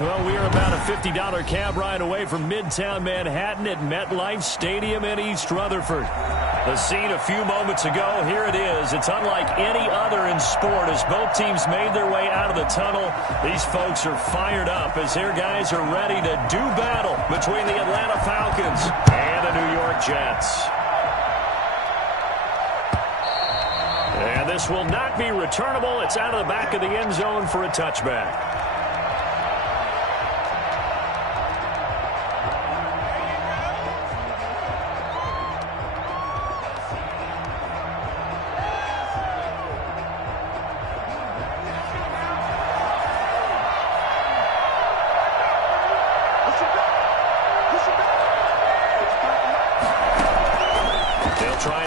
Well, we are about a $50 cab ride away from Midtown Manhattan at MetLife Stadium in East Rutherford. The scene a few moments ago, here it is. It's unlike any other in sport as both teams made their way out of the tunnel. These folks are fired up as their guys are ready to do battle between the Atlanta Falcons and the New York Jets. And this will not be returnable. It's out of the back of the end zone for a touchback.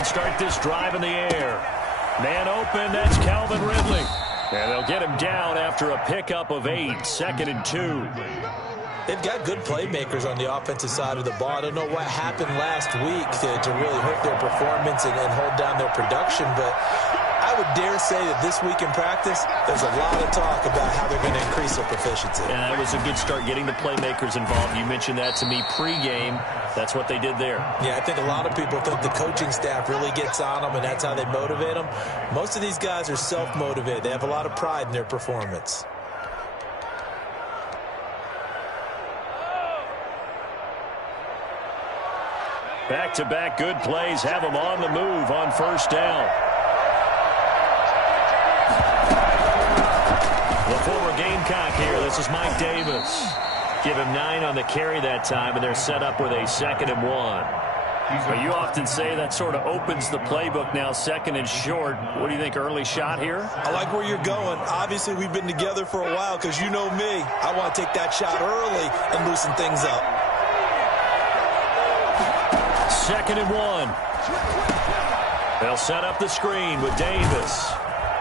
Start this drive in the air. Man open, that's Calvin Ridley. And they'll get him down after a pickup of 8, 2nd and 2. They've got good playmakers on the offensive side of the ball. I don't know what happened last week to really hurt their performance and hold down their production, but I would dare say that this week in practice, there's a lot of talk about how they're going to increase their proficiency. And that was a good start getting the playmakers involved. You mentioned that to me pregame. That's what they did there. Yeah, I think a lot of people think the coaching staff really gets on them, and that's how they motivate them. Most of these guys are self-motivated. They have a lot of pride in their performance. Back-to-back good plays have them on the move on first down. The former Gamecock here. This is Mike Davis. Give him 9 on the carry that time, and they're set up with a 2nd and 1. But you often say that sort of opens the playbook now, 2nd and short. What do you think, early shot here? I like where you're going. Obviously, we've been together for a while because you know me. I want to take that shot early and loosen things up. 2nd and 1. They'll set up the screen with Davis.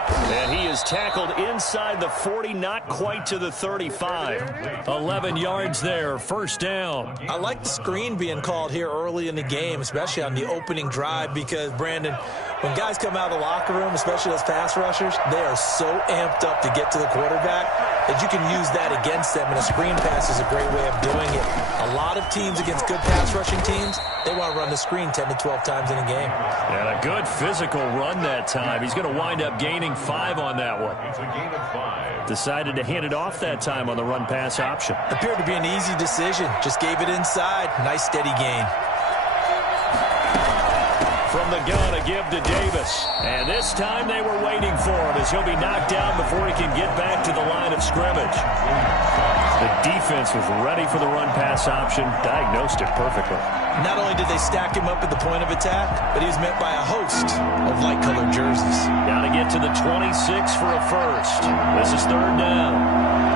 And he is tackled inside the 40, not quite to the 35. 11 yards there, first down. I like the screen being called here early in the game, especially on the opening drive, because, Brandon, when guys come out of the locker room, especially those pass rushers, they are so amped up to get to the quarterback that you can use that against them, and a screen pass is a great way of doing it. A lot of teams against good pass rushing teams, they want to run the screen 10 to 12 times in a game. And a good physical run that time. He's going to wind up gaining 5 on that one. Decided to hand it off that time on the run-pass option. Appeared to be an easy decision. Just gave it inside. Nice steady gain. From the gun, a give to Davis. And this time they were waiting for him as he'll be knocked down before he can get back to the line of scrimmage. The defense was ready for the run-pass option, diagnosed it perfectly. Not only did they stack him up at the point of attack, but he was met by a host of light-colored jerseys. Got to get to the 26 for a first. This is 3rd down.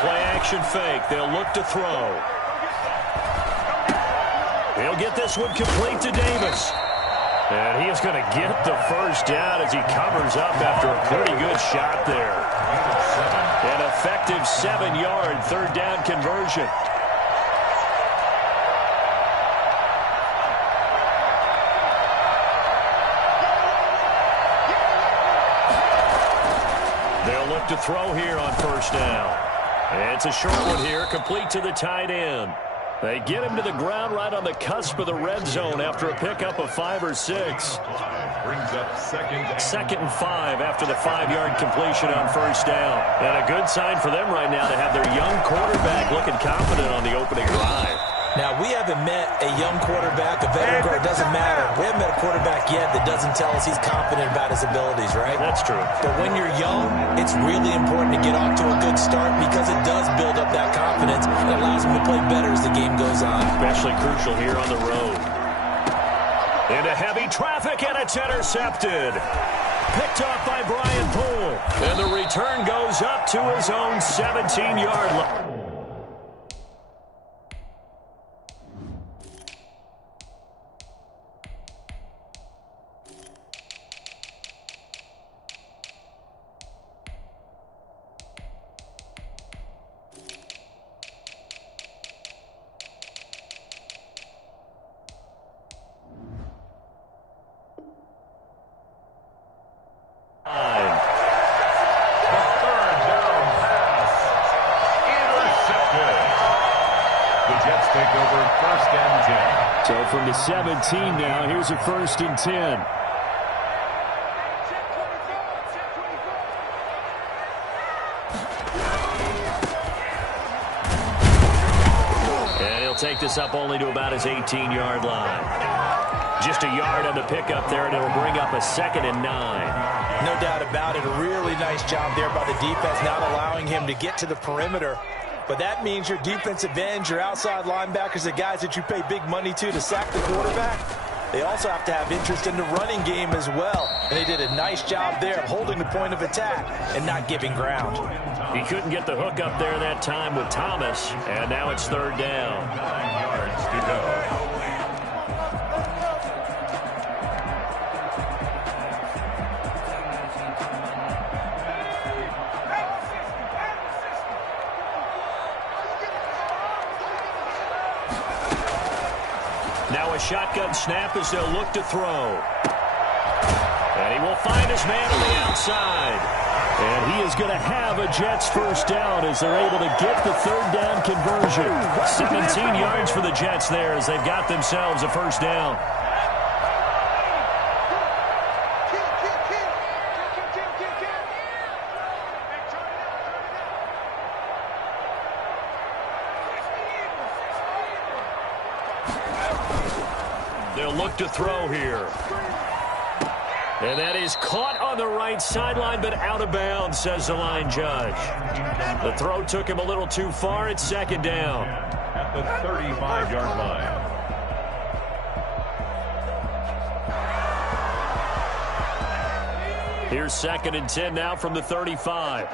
Play-action fake. They'll look to throw. He'll get this one complete to Davis. And he is going to get the first down as he covers up after a pretty good shot there. An effective 7-yard 3rd down conversion. They'll look to throw here on first down. It's a short one here, complete to the tight end. They get him to the ground right on the cusp of the red zone after a pickup of 5 or 6. Brings up 2nd and 5 after the 5-yard completion on first down. And a good sign for them right now to have their young quarterback looking confident on the opening drive. Now, we haven't met a young quarterback, a veteran quarterback. It doesn't matter. We haven't met a quarterback yet that doesn't tell us he's confident about his abilities, right? That's true. But when you're young, it's really important to get off to a good start because it does build up that confidence and allows him to play better as the game goes on. Especially crucial here on the road. Into heavy traffic, and it's intercepted. Picked off by Brian Poole. And the return goes up to his own 17-yard line. So from the 17 now, here's a 1st and 10. And he'll take this up only to about his 18-yard line. Just a yard on the pickup there, and it'll bring up a 2nd and 9. No doubt about it. A really nice job there by the defense, not allowing him to get to the perimeter. But that means your defensive ends, your outside linebackers, the guys that you pay big money to sack the quarterback, they also have to have interest in the running game as well. And they did a nice job there of holding the point of attack and not giving ground. He couldn't get the hook up there that time with Thomas, and now it's 3rd down. 9 yards to go. Now a shotgun snap as they'll look to throw. And he will find his man on the outside. And he is going to have a Jets 1st down as they're able to get the 3rd down conversion. 17 yards for the Jets there as they've got themselves a 1st down. They'll look to throw here. And that is caught on the right sideline, but out of bounds, says the line judge. The throw took him a little too far. It's 2nd down. At the 35-yard line. Here's 2nd and 10 now from the 35.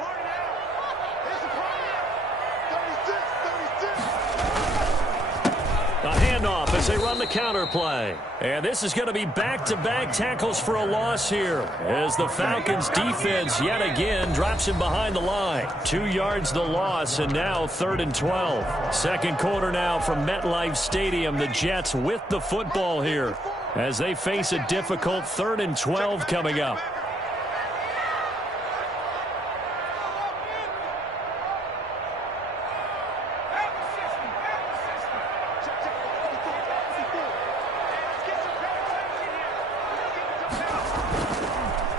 A handoff as they run the counter play. And this is going to be back-to-back tackles for a loss here as the Falcons defense yet again drops him behind the line. 2 yards the loss, and now 3rd and 12. Second quarter now from MetLife Stadium. The Jets with the football here as they face a difficult 3rd and 12 coming up.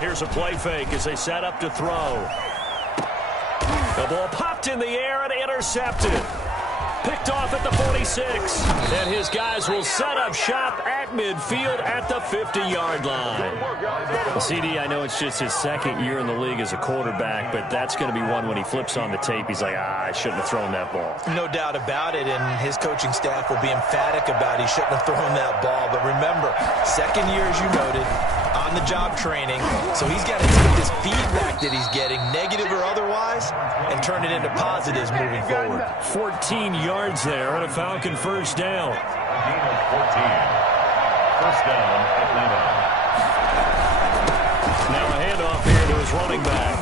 Here's a play fake as they set up to throw. The ball popped in the air and intercepted. Picked off at the 46. And his guys will set up shop at midfield at the 50-yard line. Well, CD, I know it's just his 2nd year in the league as a quarterback, but that's going to be one when he flips on the tape. He's like, I shouldn't have thrown that ball. No doubt about it, and his coaching staff will be emphatic about he shouldn't have thrown that ball. But remember, 2nd year, as you noted, on-the-job training, so he's got to take this feedback that he's getting, negative or otherwise, and turn it into positives moving forward. 14 yards there and a Falcon 1st down. Gain of 14. 1st down, Atlanta. Now a handoff here to his running back.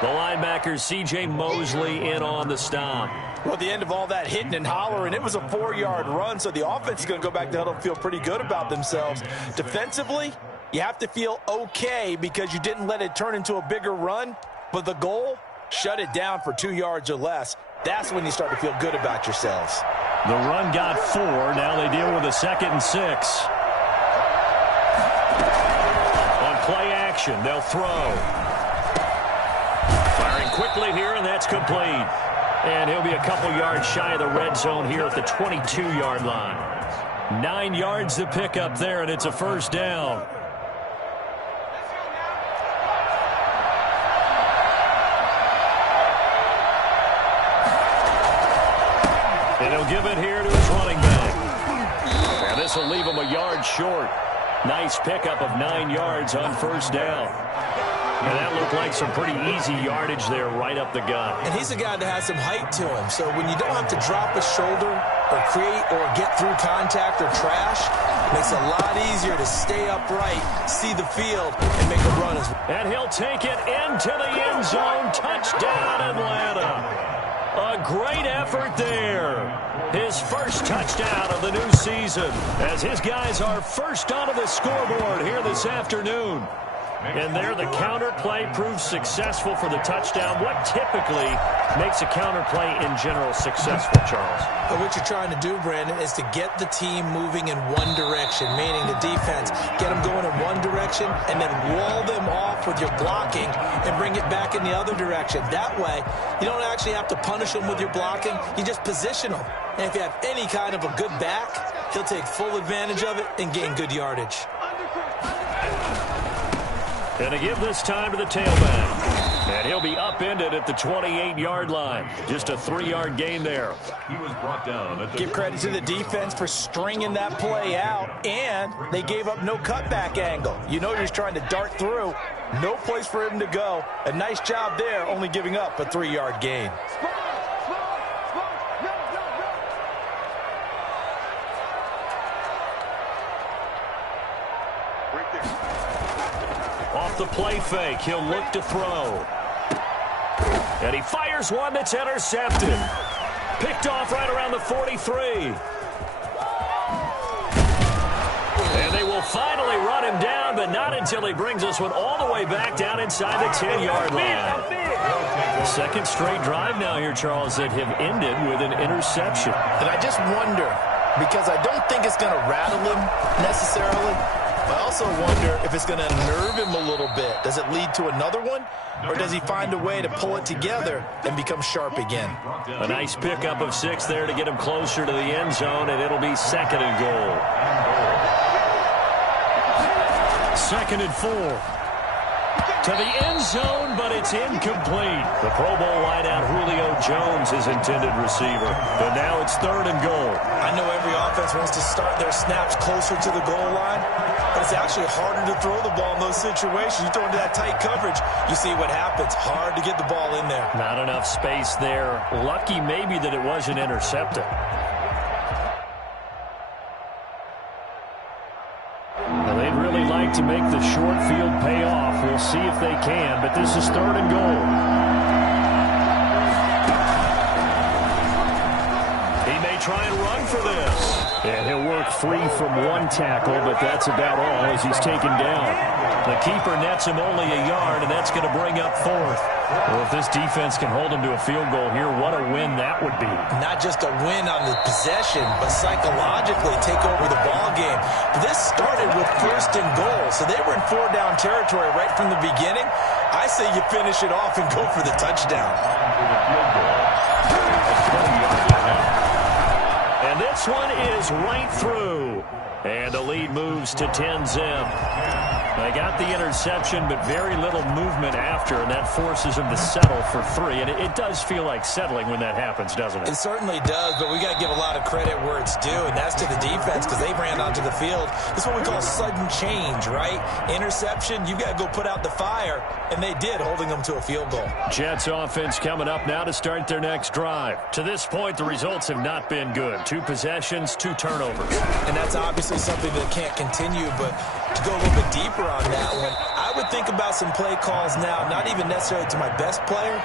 The linebacker, C.J. Mosley, in on the stop. Well, at the end of all that hitting and hollering, it was a 4-yard run, so the offense is going to go back to huddle and feel pretty good about themselves. Defensively, you have to feel okay because you didn't let it turn into a bigger run, but the goal, shut it down for 2 yards or less. That's when you start to feel good about yourselves. The run got 4. Now they deal with a 2nd and 6. On play action, they'll throw. Firing quickly here, and that's complete. And he'll be a couple yards shy of the red zone here at the 22-yard line. 9 yards to pick up there, and it's a 1st down. And he'll give it here to his running back. And this will leave him a yard short. Nice pickup of 9 yards on 1st down. And that looked like some pretty easy yardage there right up the gut. And he's a guy that has some height to him. So when you don't have to drop a shoulder or create or get through contact or trash, it makes it a lot easier to stay upright, see the field, and make a run as well. And he'll take it into the end zone. Touchdown, Atlanta. A great effort there. His first touchdown of the new season as his guys are first onto the scoreboard here this afternoon. And there, the counter play proves successful for the touchdown. What typically makes a counter play in general successful, Charles? But what you're trying to do, Brandon, is to get the team moving in one direction, meaning the defense, get them going in one direction and then wall them off with your blocking and bring it back in the other direction. That way, you don't actually have to punish them with your blocking. You just position them. And if you have any kind of a good back, he'll take full advantage of it and gain good yardage. And to give this time to the tailback. And he'll be upended at the 28-yard line. Just a 3-yard gain there. He was brought down. Give credit to the defense for stringing that play out, and they gave up no cutback angle. You know you're just trying to dart through. No place for him to go. A nice job there, only giving up a 3-yard gain. Off the play fake, he'll look to throw. And he fires one that's intercepted. Picked off right around the 43. And they will finally run him down, but not until he brings this one all the way back down inside the 10-yard line. Second straight drive now here, Charles, that have ended with an interception. And I just wonder, because I don't think it's going to rattle him necessarily, I also wonder if it's going to nerve him a little bit. Does it lead to another one? Or does he find a way to pull it together and become sharp again? A nice pickup of 6 there to get him closer to the end zone, and it'll be 2nd and goal. 2nd and 4. To the end zone, but it's incomplete. The Pro Bowl wideout Julio Jones is intended receiver. But now it's 3rd and goal. I know every offense wants to start their snaps closer to the goal line, but it's actually harder to throw the ball in those situations. You throw into that tight coverage, you see what happens. Hard to get the ball in there. Not enough space there. Lucky maybe that it wasn't intercepted. They'd really like to make the short field pay off. We'll see if they can, but this is 3rd and goal. He may try and run for this. And he'll work free from one tackle, but that's about all as he's taken down. The keeper nets him only a yard, and that's going to bring up 4th. Well, if this defense can hold him to a field goal here, what a win that would be. Not just a win on the possession, but psychologically take over the ball game. But this started with 1st and goal, so they were in 4-down territory right from the beginning. I say you finish it off and go for the touchdown. And this one is right through. And the lead moves to 10-zip. They got the interception, but very little movement after, and that forces them to settle for 3. And it does feel like settling when that happens, doesn't it? It certainly does, but we got to give a lot of credit where it's due, and that's to the defense because they ran onto the field. This is what we call sudden change, right? Interception, you got to go put out the fire, and they did, holding them to a field goal. Jets offense coming up now to start their next drive. To this point, the results have not been good. 2 possessions, 2 turnovers. And that's obviously something that can't continue, but to go a little bit deeper on that one, I would think about some play calls now, not even necessarily to my best player,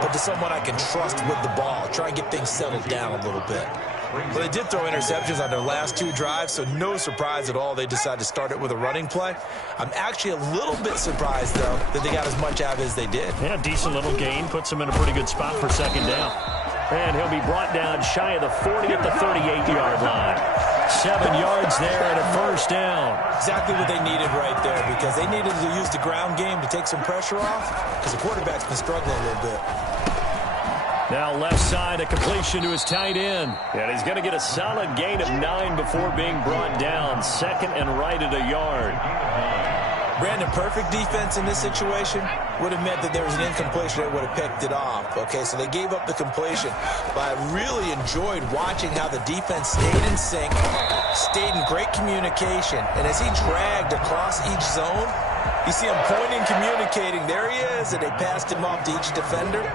but to someone I can trust with the ball. Try and get things settled down a little bit. Well, they did throw interceptions on their last 2 drives, so no surprise at all they decided to start it with a running play. I'm actually a little bit surprised, though, that they got as much out of it as they did. Yeah, decent little gain. Puts them in a pretty good spot for 2nd down. And he'll be brought down shy of the 40 at the 38-yard line. 7 yards there and a 1st down. Exactly what they needed right there, because they needed to use the ground game to take some pressure off, because the quarterback's been struggling a little bit. Now left side, a completion to his tight end. And he's going to get a solid gain of 9 before being brought down. 2nd and right at a yard. Brandon, perfect defense in this situation would have meant that there was an incompletion that would have picked it off. Okay, so they gave up the completion. But I really enjoyed watching how the defense stayed in sync, stayed in great communication. And as he dragged across each zone, you see him pointing, communicating. There he is, and they passed him off to each defender.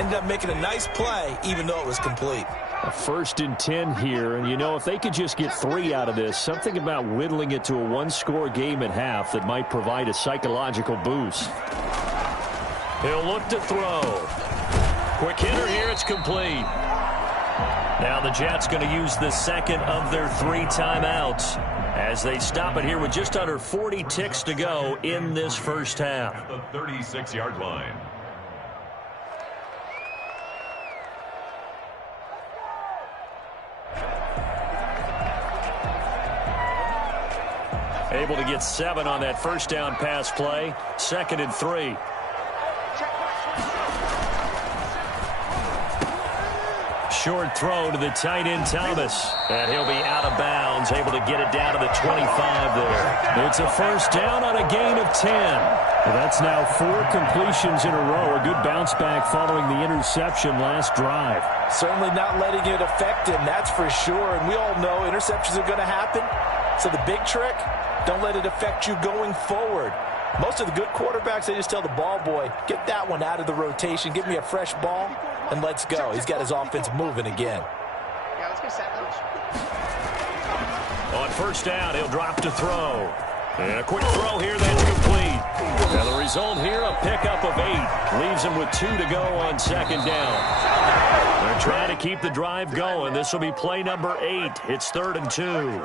Ended up making a nice play, even though it was complete. A 1st and 10 here, and you know, if they could just get 3 out of this, something about whittling it to a 1-score game at half that might provide a psychological boost. He'll look to throw. Quick hitter here, it's complete. Now the Jets going to use the second of their 3 timeouts as they stop it here with just under 40 ticks to go in this first half. At the 36-yard line. Able to get 7 on that first down pass play. 2nd and 3. Short throw to the tight end Thomas. And he'll be out of bounds, able to get it down to the 25 there. It's a first down on a gain of 10. Well, that's now 4 completions in a row. A good bounce back following the interception last drive. Certainly not letting it affect him, that's for sure. And we all know interceptions are going to happen. So the big trick, don't let it affect you going forward. Most of the good quarterbacks, they just tell the ball boy, get that one out of the rotation, give me a fresh ball, and let's go. He's got his offense moving again. Yeah, let's go set those. On first down, he'll drop to throw. And a quick throw here, that's complete. And the result here, a pickup of 8. Leaves him with 2 to go on 2nd down. They're trying to keep the drive going. This will be play number 8. It's 3rd and 2.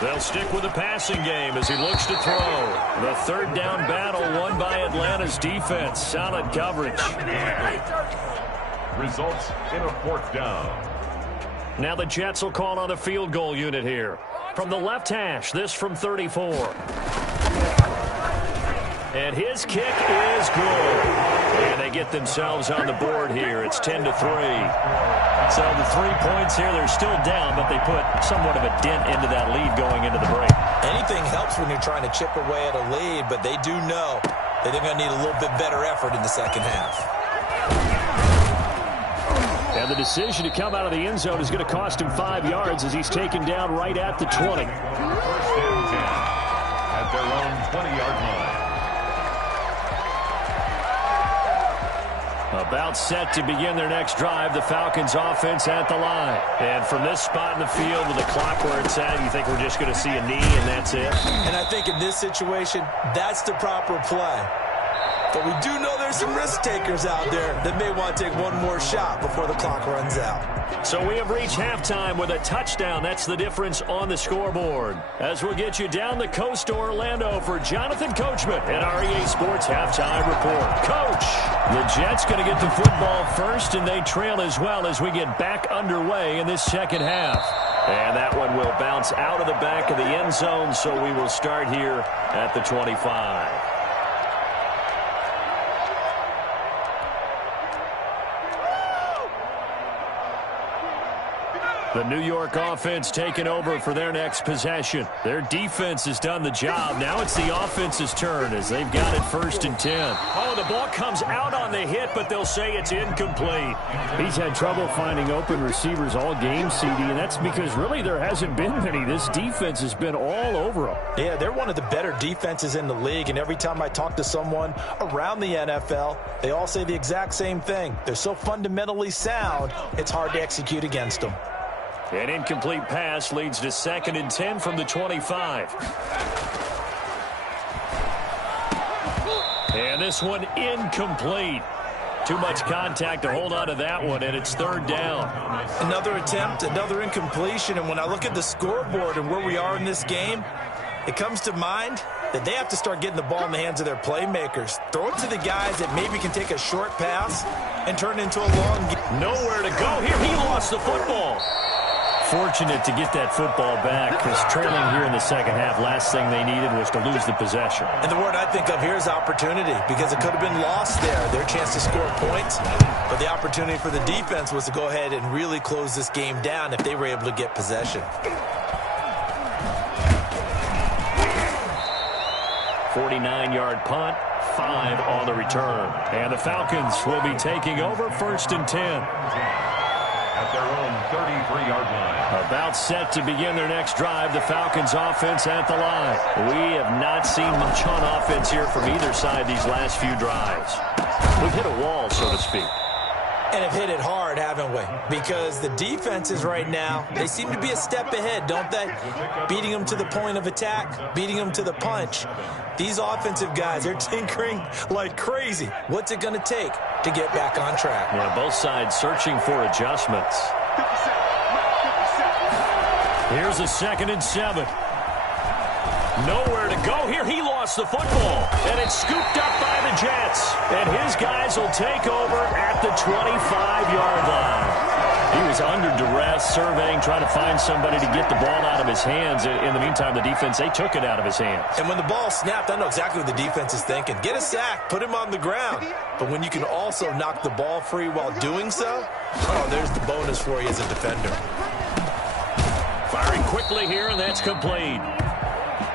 They'll stick with the passing game as he looks to throw. The 3rd down battle won by Atlanta's defense. Solid coverage. Results in a 4th down. Now the Jets will call on the field goal unit here. From the left hash, this from 34. And his kick is good. And they get themselves on the board here. It's 10 to 3. So the 3 points here, they're still down, but they put somewhat of a dent into that lead going into the break. Anything helps when you're trying to chip away at a lead, but they do know that they're going to need a little bit better effort in the second half. And the decision to come out of the end zone is going to cost him 5 yards as he's taken down right at the 20. 1st and 10 at their own 20-yard line. About set to begin their next drive, the Falcons offense at the line. And from this spot in the field with the clock where it's at, you think we're just going to see a knee and that's it? And I think in this situation, that's the proper play. But we do know there's some risk takers out there that may want to take one more shot before the clock runs out. So we have reached halftime with a touchdown. That's the difference on the scoreboard. As we'll get you down the coast to Orlando for Jonathan Coachman at our EA Sports Halftime Report. Coach, the Jets going to get the football first, and they trail as well as we get back underway in this second half. And that one will bounce out of the back of the end zone, so we will start here at the 25. The New York offense taking over for their next possession. Their defense has done the job. Now it's the offense's turn as they've got it 1st and 10. Oh, the ball comes out on the hit, but they'll say it's incomplete. He's had trouble finding open receivers all game, CD, and that's because really there hasn't been many. This defense has been all over them. Yeah, they're one of the better defenses in the league, and every time I talk to someone around the NFL, they all say the exact same thing. They're so fundamentally sound, it's hard to execute against them. An incomplete pass leads to 2nd and 10 from the 25. And this one incomplete. Too much contact to hold on to that one, and it's 3rd down. Another attempt, another incompletion, and when I look at the scoreboard and where we are in this game, it comes to mind that they have to start getting the ball in the hands of their playmakers. Throw it to the guys that maybe can take a short pass and turn it into a long game. Nowhere to go here. He lost the football. Fortunate to get that football back because trailing here in the second half, last thing they needed was to lose the possession. And the word I think of here is opportunity because it could have been lost there, their chance to score points. But the opportunity for the defense was to go ahead and really close this game down if they were able to get possession. 49-yard punt, 5 on the return. And the Falcons will be taking over 1st and 10. At their own 33-yard line. About set to begin their next drive, the Falcons offense at the line. We have not seen much on offense here from either side these last few drives. We've hit a wall, so to speak. And have hit it hard, haven't we? Because the defenses right now, they seem to be a step ahead, don't they? Beating them to the point of attack, beating them to the punch. These offensive guys, they're tinkering like crazy. What's it going to take to get back on track? Yeah, both sides searching for adjustments. Here's a 2nd and 7. Nowhere to go here. He lost the football, and it's scooped up by the Jets. And his guys will take over at the 25-yard line. He was under duress, surveying, trying to find somebody to get the ball out of his hands. In the meantime, the defense, they took it out of his hands. And when the ball snapped, I know exactly what the defense is thinking. Get a sack, put him on the ground. But when you can also knock the ball free while doing so, oh, there's the bonus for you as a defender. Firing quickly here, and that's complete.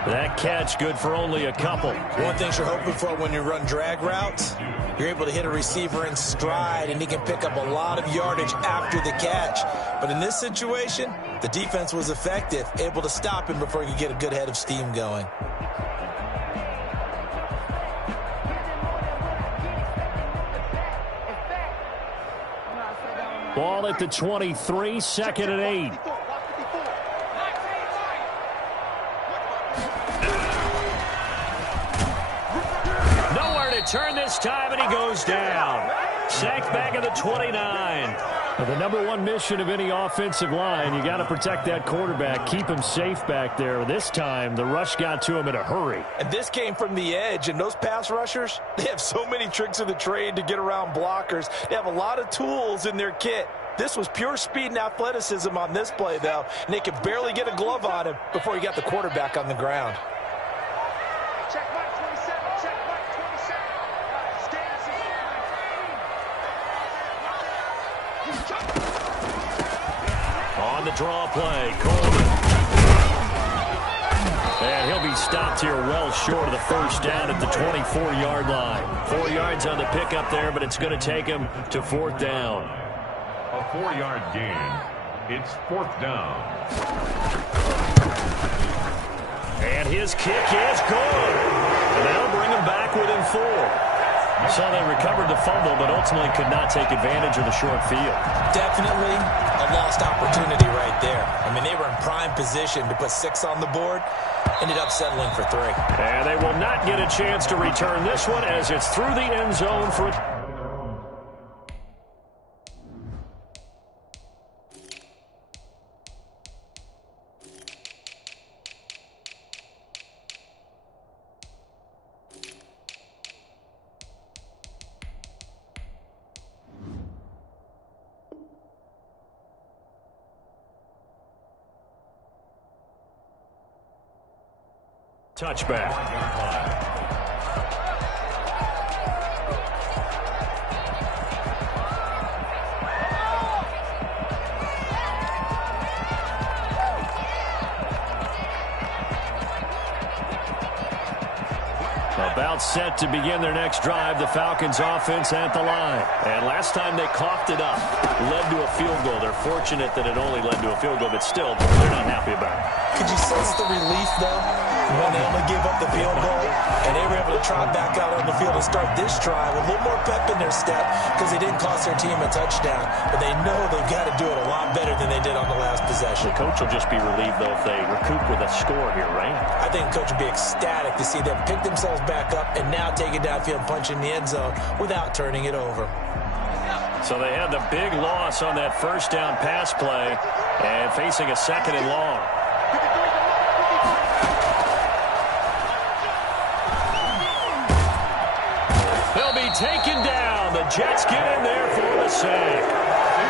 That catch good for only a couple. One thing you're hoping for when you run drag routes, you're able to hit a receiver in stride, and he can pick up a lot of yardage after the catch. But in this situation, the defense was effective, able to stop him before he could get a good head of steam going. Ball at the 23, 2nd and 8. Turn this time, and he goes down. Sacked back at the 29. Well, the number one mission of any offensive line, you got to protect that quarterback, keep him safe back there. This time, the rush got to him in a hurry. And this came from the edge, and those pass rushers, they have so many tricks of the trade to get around blockers. They have a lot of tools in their kit. This was pure speed and athleticism on this play, though, and they could barely get a glove on him before he got the quarterback on the ground. On the draw play, Coleman. And he'll be stopped here well short of the first down at the 24-yard line. 4 yards on the pickup there, but it's going to take him to 4th down. A 4-yard gain. It's 4th down. And his kick is good. And that'll bring him back within 4. So they recovered the fumble, but ultimately could not take advantage of the short field. Definitely a lost opportunity right there. I mean, they were in prime position to put 6 on the board. Ended up settling for 3. And they will not get a chance to return this one as it's through the end zone for touchback. About set to begin their next drive, the Falcons offense at the line. And last time they coughed it up, led to a field goal. They're fortunate that it only led to a field goal, but still, they're not happy about it. Could you sense the relief, though, when they only gave up the field goal and they were able to trot back out on the field and start this drive with a little more pep in their step because they didn't cost their team a touchdown, but they know they've got to do it a lot better than they did on the last possession. The coach will just be relieved, though, if they recoup with a score here, right? I think the coach will be ecstatic to see them pick themselves back up and now take it downfield and punch in the end zone without turning it over. So they had the big loss on that first down pass play and facing a 2nd and long. They'll be taken down. The Jets get in there for the sack.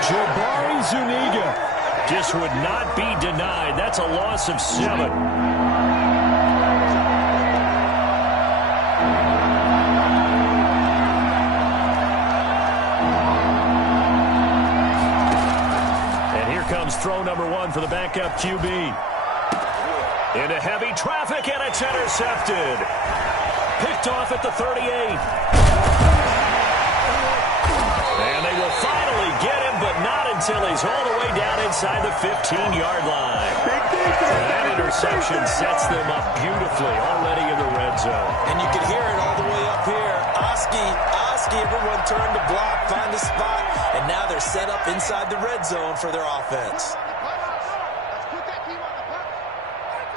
Jabari Zuniga just would not be denied. That's a loss of 7. Throw number 1 for the backup QB. Into heavy traffic, and it's intercepted. Picked off at the 38. And they will finally get him, but not until he's all the way down inside the 15-yard line. That interception sets them up beautifully already in the red zone. And you can hear it all the way up here. Oski Trubisky, everyone turned to block, find a spot, and now they're set up inside the red zone for their offense.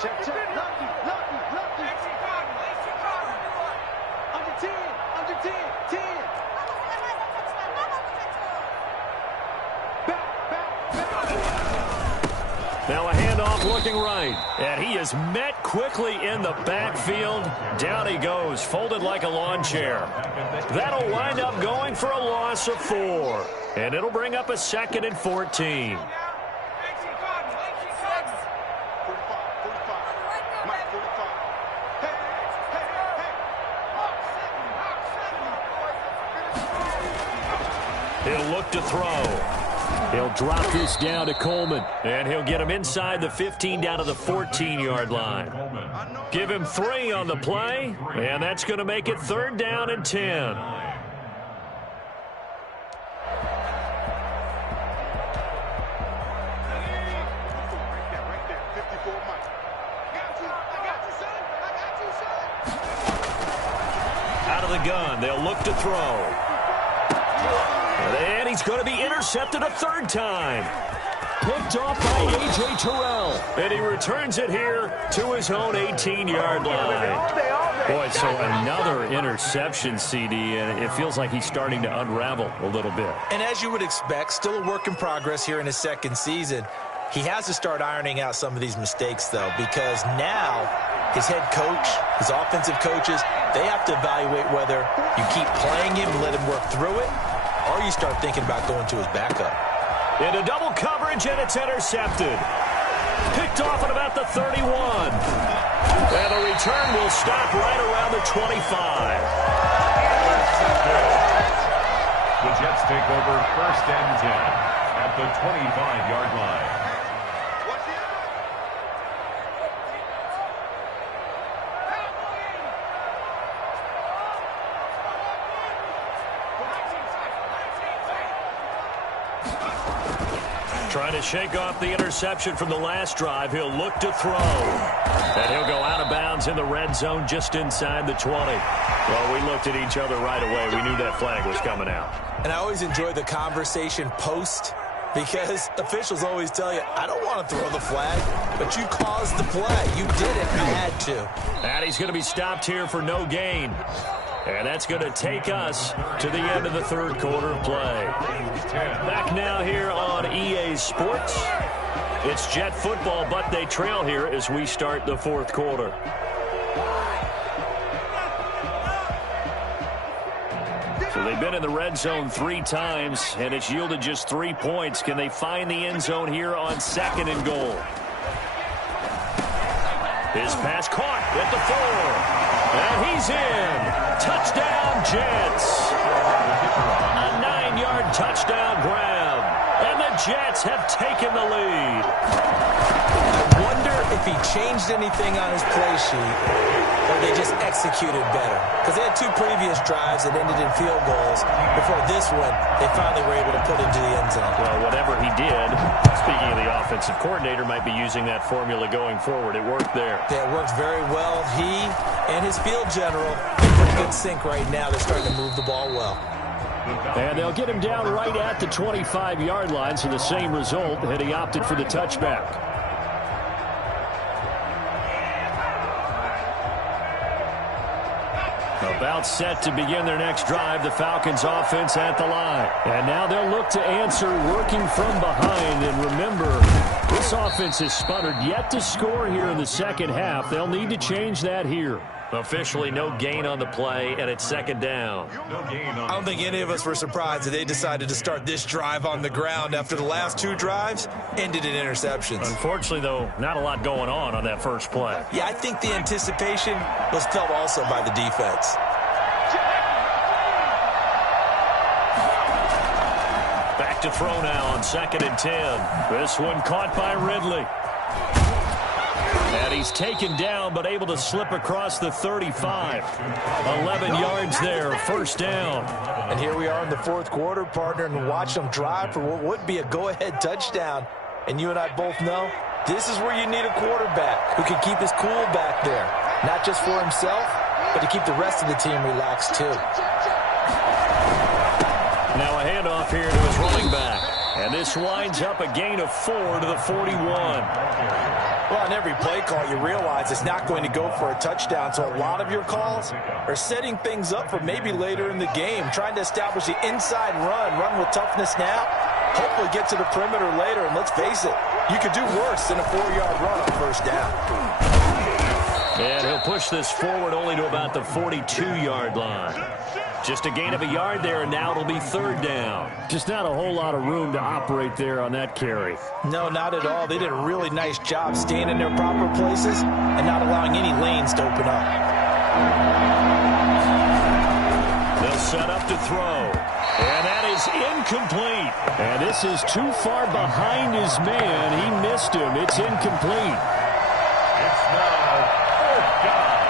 Check, check. Lucky. Under 10. Now a handoff looking right. And he is met quickly in the backfield. Down he goes, folded like a lawn chair. That'll wind up going for a loss of 4. And it'll bring up a 2nd and 14. He'll look to throw. He'll drop this down to Coleman, and he'll get him inside the 15 down to the 14-yard line. Give him 3 on the play, and that's going to make it 3rd down and 10. Out of the gun, they'll look to throw. And he's going to be intercepted a 3rd time. Picked off by A.J. Terrell. And he returns it here to his own 18-yard line. Boy, so another interception, CD, and it feels like he's starting to unravel a little bit. And as you would expect, still a work in progress here in his 2nd season. He has to start ironing out some of these mistakes, though, because now his head coach, his offensive coaches, they have to evaluate whether you keep playing him and let him work through it, or you start thinking about going to his backup. Into double coverage, and it's intercepted. Picked off at about the 31. And the return will stop right around the 25. The Jets take over 1st and 10 at the 25-yard line. Trying to shake off the interception from the last drive. He'll look to throw. And he'll go out of bounds in the red zone just inside the 20. Well, we looked at each other right away. We knew that flag was coming out. And I always enjoy the conversation post, because officials always tell you, I don't want to throw the flag, but you caused the play. You did it. You had to. And he's going to be stopped here for no gain. And that's going to take us to the end of the 3rd quarter of play. Back now here on EA Sports. It's Jet football, but they trail here as we start the 4th quarter. So they've been in the red zone 3 times, and it's yielded just 3 points. Can they find the end zone here on 2nd and goal? His pass caught at the 4. And he's in. Touchdown, Jets. A 9-yard touchdown grab. And the Jets have taken the lead. I wonder if he changed anything on his play sheet, or they just executed better. Because they had 2 previous drives that ended in field goals. Before this one, they finally were able to put into the end zone. Well, whatever he did, speaking of the offensive coordinator, might be using that formula going forward. It worked there. Yeah, it worked very well. He and his field general in pretty good sync right now. They're starting to move the ball well. And they'll get him down right at the 25-yard line, so the same result, and he opted for the touchback. About set to begin their next drive, the Falcons offense at the line. And now they'll look to answer working from behind. And remember, this offense has sputtered yet to score here in the 2nd half. They'll need to change that here. Officially no gain on the play, and it's 2nd down. I don't think any of us were surprised that they decided to start this drive on the ground after the last 2 drives ended in interceptions. Unfortunately, though, not a lot going on that first play. Yeah, I think the anticipation was felt also by the defense. Back to throw now on 2nd and 10. This one caught by Ridley. And he's taken down, but able to slip across the 35. 11 yards there, 1st down. And here we are in the 4th quarter, partner, and watch them drive for what would be a go-ahead touchdown. And you and I both know this is where you need a quarterback who can keep his cool back there. Not just for himself, but to keep the rest of the team relaxed too. handoff here to his running back. And this winds up a gain of 4 to the 41. Well, on every play call, you realize it's not going to go for a touchdown. So a lot of your calls are setting things up for maybe later in the game, trying to establish the inside run with toughness now, hopefully get to the perimeter later. And let's face it, you could do worse than a 4-yard run on first down. And he'll push this forward only to about the 42-yard line. Just a gain of a yard there, and now it'll be third down. Just not a whole lot of room to operate there on that carry. No, not at all. They did a really nice job staying in their proper places and not allowing any lanes to open up. They'll set up to throw. And that is incomplete. And this is too far behind his man. He missed him. It's incomplete. It's now fourth down.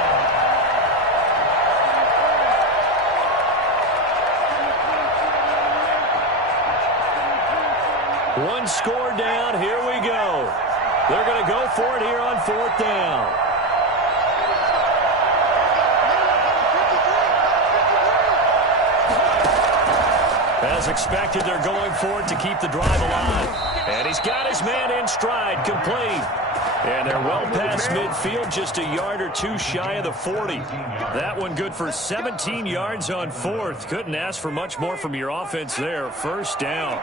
One score down. Here we go. They're going to go for it here on fourth down. As expected, they're going for it to keep the drive alive. And he's got his man in stride, complete. And they're well past midfield, just a yard or two shy of the 40. That one good for 17 yards on fourth. Couldn't ask for much more from your offense there. First down.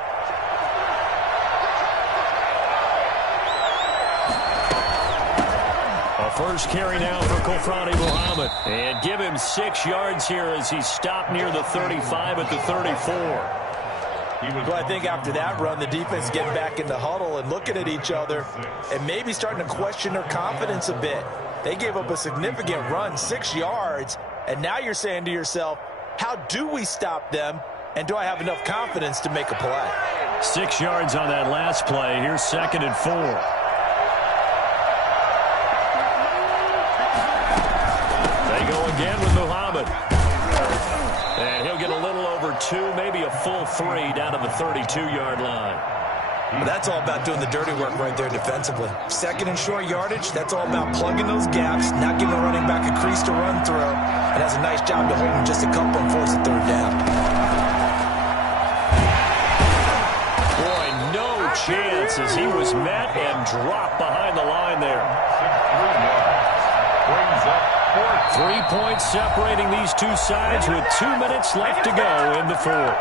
First carry now for Kofrani Muhammad. And give him 6 yards here as he's stopped near the 35 at the 34. Well, I think after that run, the defense is getting back in the huddle and looking at each other and maybe starting to question their confidence a bit. They gave up a significant run, 6 yards, and now you're saying to yourself, how do we stop them, and do I have enough confidence to make a play? 6 yards on that last play. Here's 2nd and 4. Again with Muhammad. And he'll get a little over 2, maybe a full 3 down to the 32-yard line. Well, that's all about doing the dirty work right there defensively. 2nd and short yardage, that's all about plugging those gaps, not giving the running back a crease to run through, and has a nice job to hold him just a couple and force a third down. Boy, no chance as he was met and dropped behind the line there. 6 brings up 3 points separating these two sides with 2 minutes left to go in the fourth.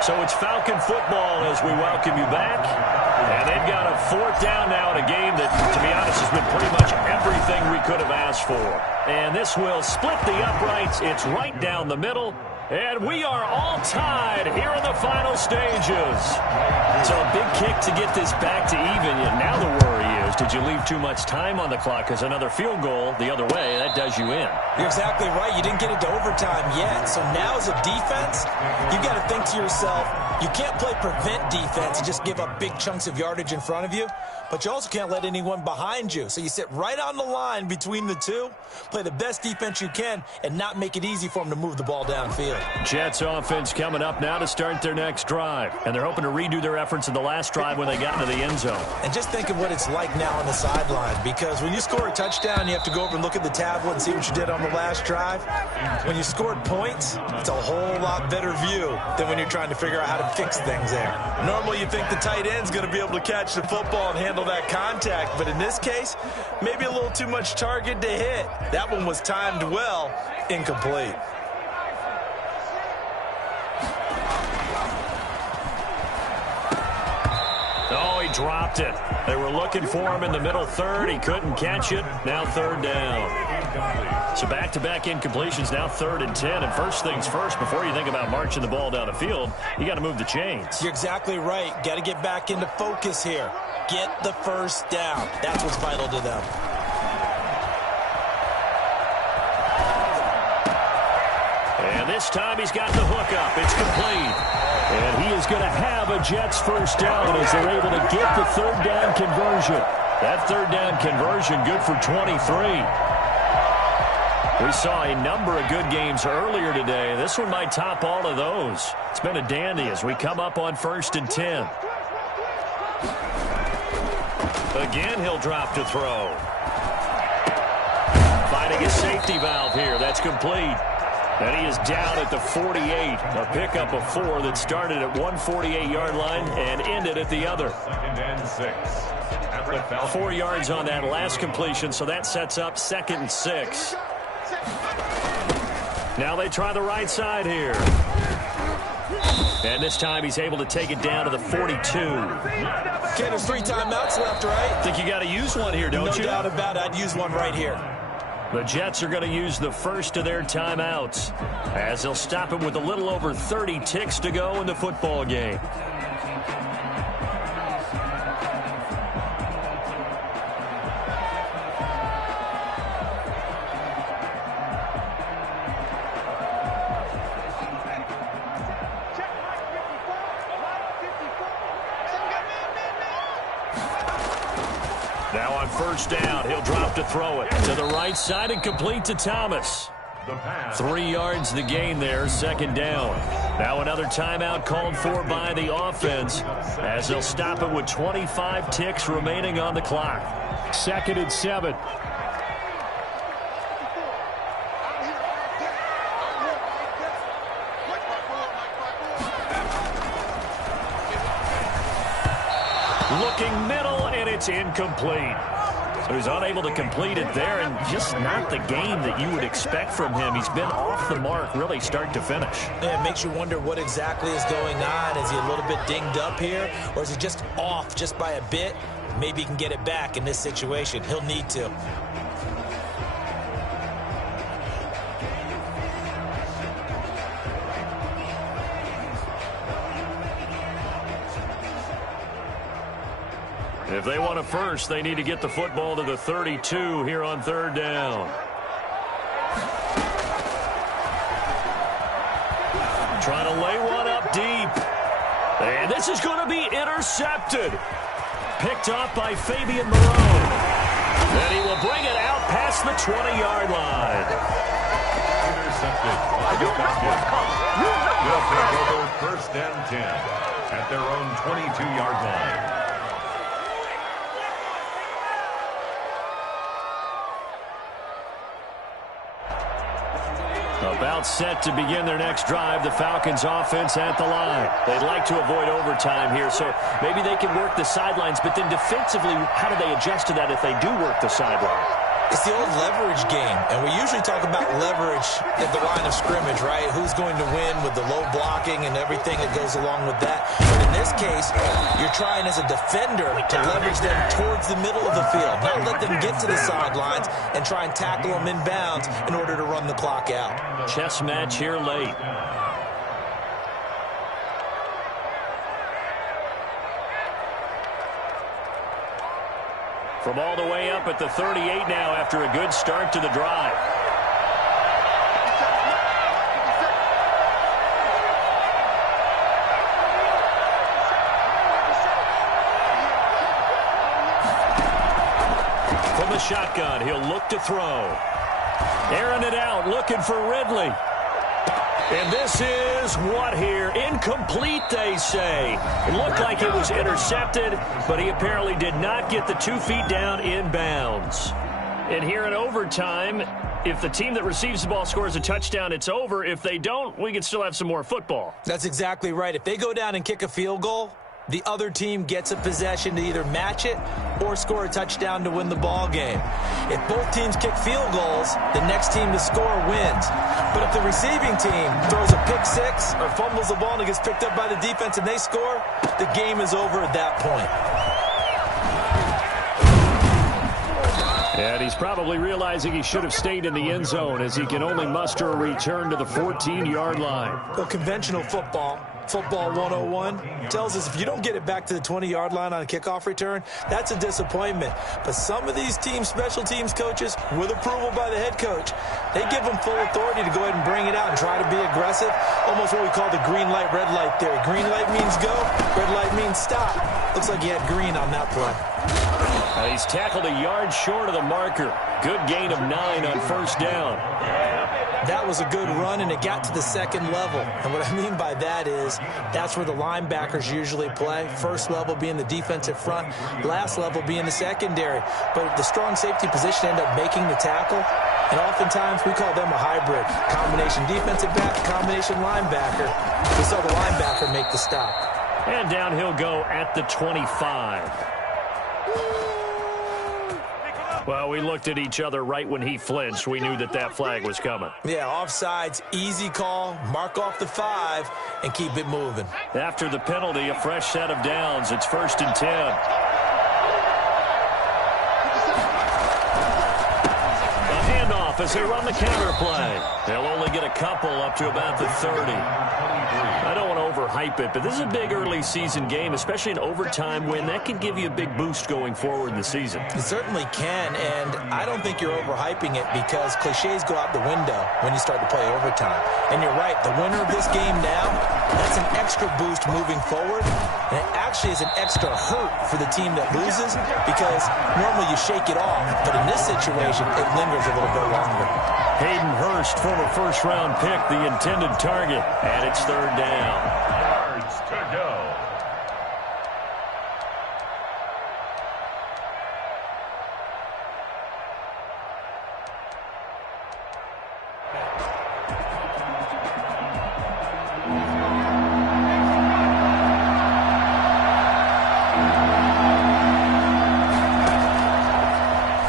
So it's Falcon football as we welcome you back. And they've got a fourth down now in a game that, to be honest, has been pretty much everything we could have asked for. And this will split the uprights. It's right down the middle. And we are all tied here in the final stages. So a big kick to get this back to even. And now the worry is, did you leave too much time on the clock? Because another field goal the other way, that does you in. You're exactly right. You didn't get into overtime yet. So now as a defense, you've got to think to yourself, you can't play prevent defense and just give up big chunks of yardage in front of you. But you also can't let anyone behind you. So you sit right on the line between the two, play the best defense you can, and not make it easy for them to move the ball downfield. Jets offense coming up now to start their next drive. And they're hoping to redo their efforts in the last drive when they got into the end zone. And just think of what it's like now on the sideline. Because when you score a touchdown, you have to go over and look at the tablet and see what you did on the last drive. When you scored points, it's a whole lot better view than when you're trying to figure out how to fix things there. Normally you think the tight end's going to be able to catch the football and handle that contact, but in this case, maybe a little too much target to hit. That one was timed well, incomplete. Oh, he dropped it. They were looking for him in the middle third. He couldn't catch it. Now third down. So back-to-back incompletions, now 3rd and 10. And first things first, before you think about marching the ball down the field, you got to move the chains. You're exactly right. Got to get back into focus here. Get the first down. That's what's vital to them. And this time he's got the hook up. It's complete. And he is going to have a Jets first down as they're able to get the third down conversion. That third down conversion good for 23. We saw a number of good games earlier today. This one might top all of those. It's been a dandy as we come up on 1st and 10. Again, he'll drop to throw. Finding a safety valve here. That's complete. And he is down at the 48. A pickup of 4 that started at 148-yard line and ended at the other. 2nd and 6. At the Falcons. 4 yards on that last completion, so that sets up 2nd and 6. Now they try the right side here. And this time he's able to take it down to the 42. Okay, there's 3 timeouts left, right? Think you got to use one here, don't you? No doubt about it. I'd use one right here. The Jets are going to use the first of their timeouts as they'll stop it with a little over 30 ticks to go in the football game. Now on first down, he'll drop to throw it to the right side and complete to Thomas. 3 yards the gain there, 2nd down. Now another timeout called for by the offense as they'll stop it with 25 ticks remaining on the clock. 2nd and 7. Looking middle, and it's incomplete. So he's unable to complete it there, and just not the game that you would expect from him. He's been off the mark really start to finish. Yeah, it makes you wonder what exactly is going on. Is he a little bit dinged up here, or is he just off just by a bit? Maybe he can get it back in this situation. He'll need to. If they want a first, they need to get the football to the 32 here on 3rd down. Trying to lay one up deep. And this is going to be intercepted. Picked off by Fabian Moreau. And he will bring it out past the 20-yard line. Intercepted by the Falcons. They'll take over 1st and 10 at their own 22-yard line. About set to begin their next drive, the Falcons offense at the line. They'd like to avoid overtime here, so maybe they can work the sidelines, but then defensively, how do they adjust to that if they do work the sideline? It's the old leverage game, and we usually talk about leverage at the line of scrimmage, right? Who's going to win with the low blocking and everything that goes along with that. But in this case, you're trying as a defender to leverage them towards the middle of the field, not let them get to the sidelines and try and tackle them inbounds in order to run the clock out. Chess match here late. From all the way up at the 38 now after a good start to the drive. From the shotgun, he'll look to throw. Airing it out, looking for Ridley. And this is what here? Incomplete, they say. It looked like it was intercepted, but he apparently did not get the 2 feet down in bounds. And here in overtime, if the team that receives the ball scores a touchdown, it's over. If they don't, we can still have some more football. That's exactly right. If they go down and kick a field goal, the other team gets a possession to either match it or score a touchdown to win the ball game. If both teams kick field goals, the next team to score wins. But if the receiving team throws a pick six or fumbles the ball and it gets picked up by the defense and they score, the game is over at that point. And he's probably realizing he should have stayed in the end zone as he can only muster a return to the 14-yard line. Well, conventional football 101, tells us if you don't get it back to the 20-yard line on a kickoff return, that's a disappointment. But some of these team special teams coaches, with approval by the head coach, they give them full authority to go ahead and bring it out and try to be aggressive. Almost what we call the green light, red light theory. Green light means go, red light means stop. Looks like he had green on that play. He's tackled a yard short of the marker. Good gain of 9 on first down. That was a good run, and it got to the second level. And what I mean by that is that's where the linebackers usually play. First level being the defensive front, last level being the secondary. But if the strong safety position ended up making the tackle, And oftentimes we call them a hybrid. Combination defensive back, combination linebacker. We saw the linebacker make the stop. And down he'll go at the 25. Well, we looked at each other right when he flinched. We knew that that flag was coming. Yeah, offsides, easy call, mark off the 5, and keep it moving. After the penalty, a fresh set of downs. It's 1st and 10. A handoff as they run the counter play. They'll only get a couple up to about the 30. I don't want to overhype it, but this is a big early season game, especially an overtime win. That can give you a big boost going forward in the season. It certainly can, and I don't think you're overhyping it because cliches go out the window when you start to play overtime. And you're right, the winner of this game now, that's an extra boost moving forward, and it actually is an extra hurt for the team that loses because normally you shake it off, but in this situation, it lingers a little bit longer. Hayden Hurst, former first-round pick, the intended target, and it's 3rd down. Yards to go.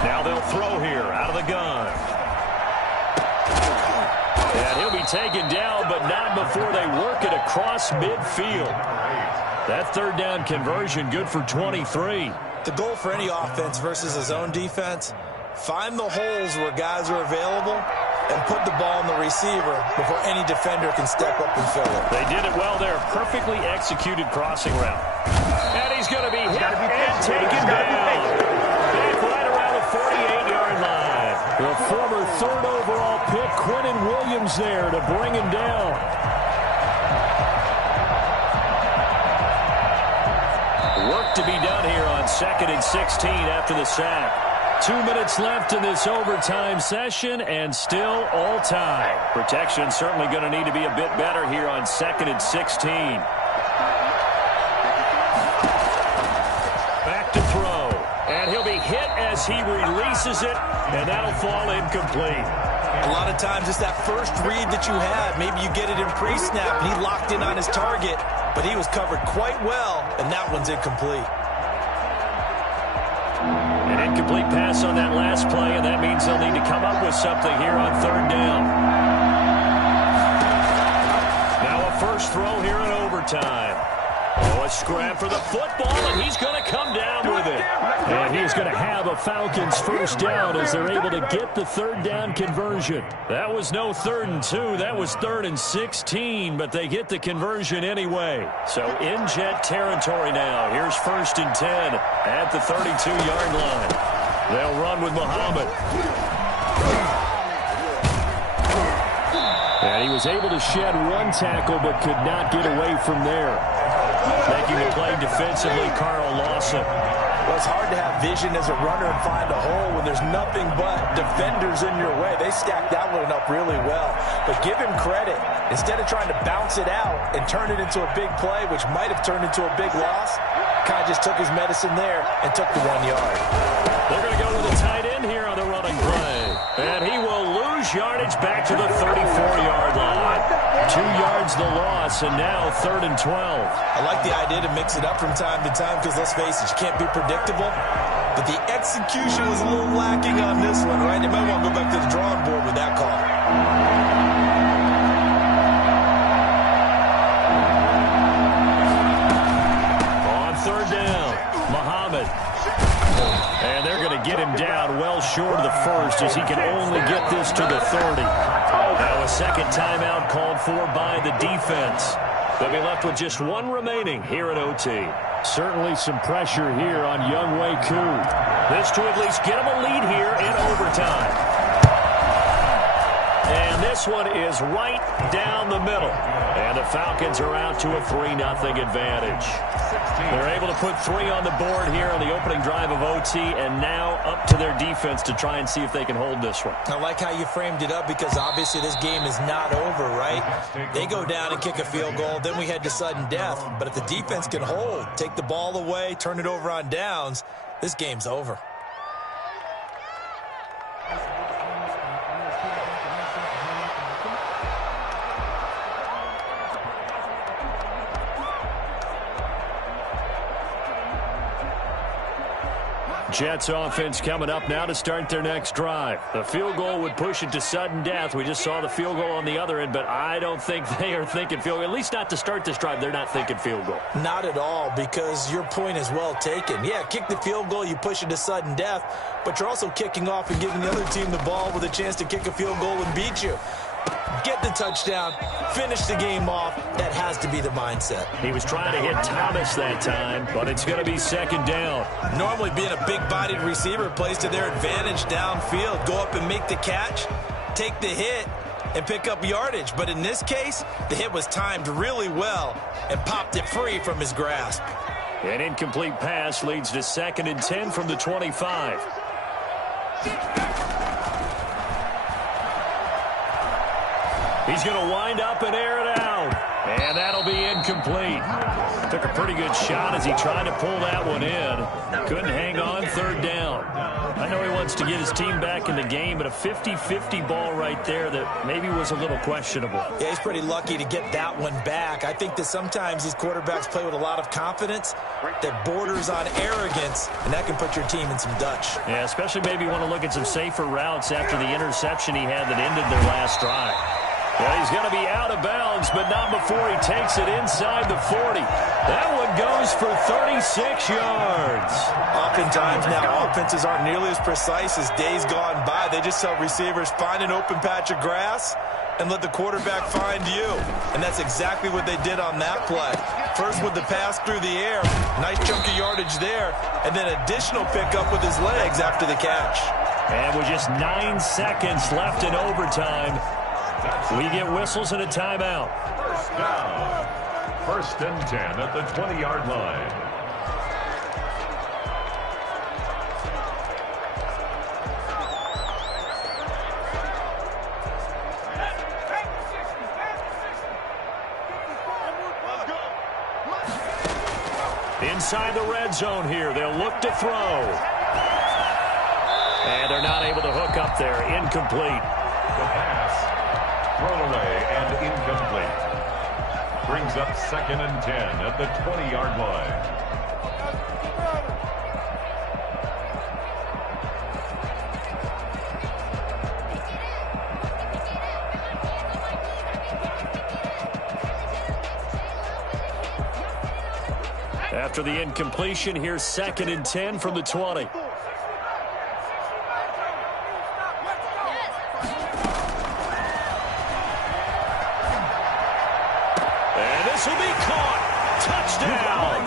Now they'll throw here out of the gun. And he'll be taken down, but not before they work it across midfield. That 3rd down conversion good for 23. The goal for any offense versus a zone defense, find the holes where guys are available and put the ball in the receiver before any defender can step up and fill it. They did it well there. Perfectly executed crossing route. And he's going to be hit and taken down. Back right around the 48-yard line. The former 3rd overall pick, Quentin Williams, there to bring him down. Work to be done here on 2nd and 16 after the sack. 2 minutes left in this overtime session, and still all tie. Protection certainly going to need to be a bit better here on 2nd and 16. Back to throw. And he'll be hit as he releases it, and that'll fall incomplete. A lot of times it's that first read that you have. Maybe you get it in pre-snap, and he locked in on his target, but he was covered quite well, and that one's incomplete. An incomplete pass on that last play, and that means they'll need to come up with something here on 3rd down. Now a first throw here in overtime. Oh, a scrap for the football, and he's going to come down with it. And he's going to have a Falcons first down as they're able to get the 3rd down conversion. That was no 3rd and 2. That was 3rd and 16, but they get the conversion anyway. So in jet territory now. Here's 1st and 10 at the 32-yard line. They'll run with Muhammad. And he was able to shed one tackle but could not get away from there. Making the play defensively, Carl Lawson. Well, it's hard to have vision as a runner and find a hole when there's nothing but defenders in your way. They stacked that one up really well. But give him credit. Instead of trying to bounce it out and turn it into a big play, which might have turned into a big loss, kind of just took his medicine there and took the 1 yard. They're going to go with a tight end here on the running play. And he will lose yardage back to the 34-yard line. 2 yards the loss, and now 3rd and 12. I like the idea to mix it up from time to time because, let's face it, you can't be predictable. But the execution was a little lacking on this one, right? They might want to go back to the drawing board with that call. On 3rd down, Muhammad. And they're going to get him down well short of the first as he can only get this to the 30. Now a second timeout called for by the defense. They'll be left with just one remaining here at OT. Certainly some pressure here on Younghoe Koo. This to at least get him a lead here in overtime. And this one is right down the middle. And the Falcons are out to a 3-0 advantage. They're able to put 3 on the board here on the opening drive of OT, and now up to their defense to try and see if they can hold this one. I like how you framed it up because obviously this game is not over, right? They go down and kick a field goal, then we head to sudden death. But if the defense can hold, take the ball away, turn it over on downs, this game's over. Jets offense coming up now to start their next drive. The field goal would push it to sudden death. We just saw the field goal on the other end, but I don't think they are thinking field goal. At least not to start this drive. They're not thinking field goal. Not at all, because your point is well taken. Yeah, kick the field goal, you push it to sudden death, but you're also kicking off and giving the other team the ball with a chance to kick a field goal and beat you. Get the touchdown, finish the game off. That has to be the mindset. He was trying to hit Thomas that time, but it's going to be second down. Normally being a big-bodied receiver plays to their advantage downfield. Go up and make the catch, take the hit, and pick up yardage. But in this case, the hit was timed really well and popped it free from his grasp. An incomplete pass leads to 2nd and 10 from the 25. He's going to wind up and air it out. And that'll be incomplete. Took a pretty good shot as he tried to pull that one in. Couldn't hang on, 3rd down. I know he wants to get his team back in the game, but a 50-50 ball right there that maybe was a little questionable. Yeah, he's pretty lucky to get that one back. I think that sometimes these quarterbacks play with a lot of confidence that borders on arrogance, and that can put your team in some Dutch. Yeah, especially maybe you want to look at some safer routes after the interception he had that ended their last drive. Well, he's going to be out of bounds, but not before he takes it inside the 40. That one goes for 36 yards. Oftentimes now, offenses aren't nearly as precise as days gone by. They just tell receivers, find an open patch of grass and let the quarterback find you. And that's exactly what they did on that play. First with the pass through the air, nice chunk of yardage there, and then additional pickup with his legs after the catch. And with just 9 seconds left in overtime, we get whistles and a timeout. First down. 1st and 10 at the 20-yard line. Inside the red zone here, they'll look to throw. And they're not able to hook up there. Incomplete. The pass thrown away and incomplete. Brings up 2nd and 10 at the 20-yard line. After the incompletion, here's 2nd and 10 from the 20. This will be caught. Touchdown.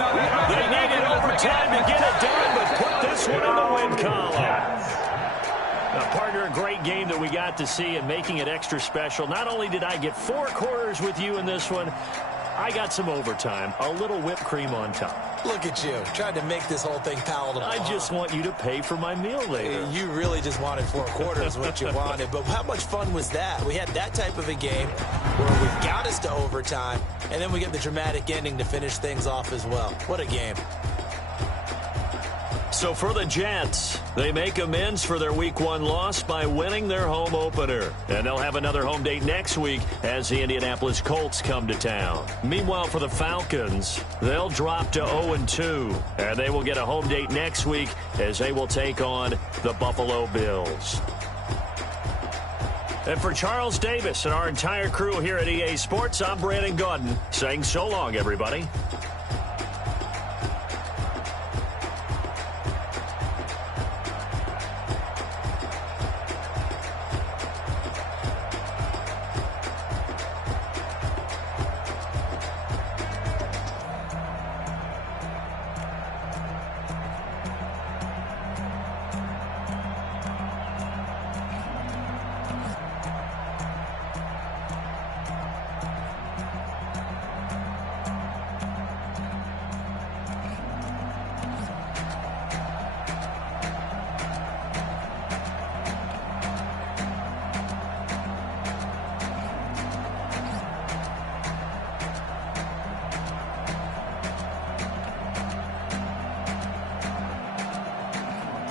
They needed overtime to get it done, but put this one in the win column. Partner, a great game that we got to see and making it extra special. Not only did I get 4 quarters with you in this one, I got some overtime, a little whipped cream on top. Look at you, trying to make this whole thing palatable. I just want you to pay for my meal later. You really just wanted 4 quarters, what you wanted. But how much fun was that? We had that type of a game where we got us to overtime, and then we get the dramatic ending to finish things off as well. What a game. So for the Jets, they make amends for their Week 1 loss by winning their home opener. And they'll have another home date next week as the Indianapolis Colts come to town. Meanwhile, for the Falcons, they'll drop to 0-2. And they will get a home date next week as they will take on the Buffalo Bills. And for Charles Davis and our entire crew here at EA Sports, I'm Brandon Gaudin saying so long, everybody.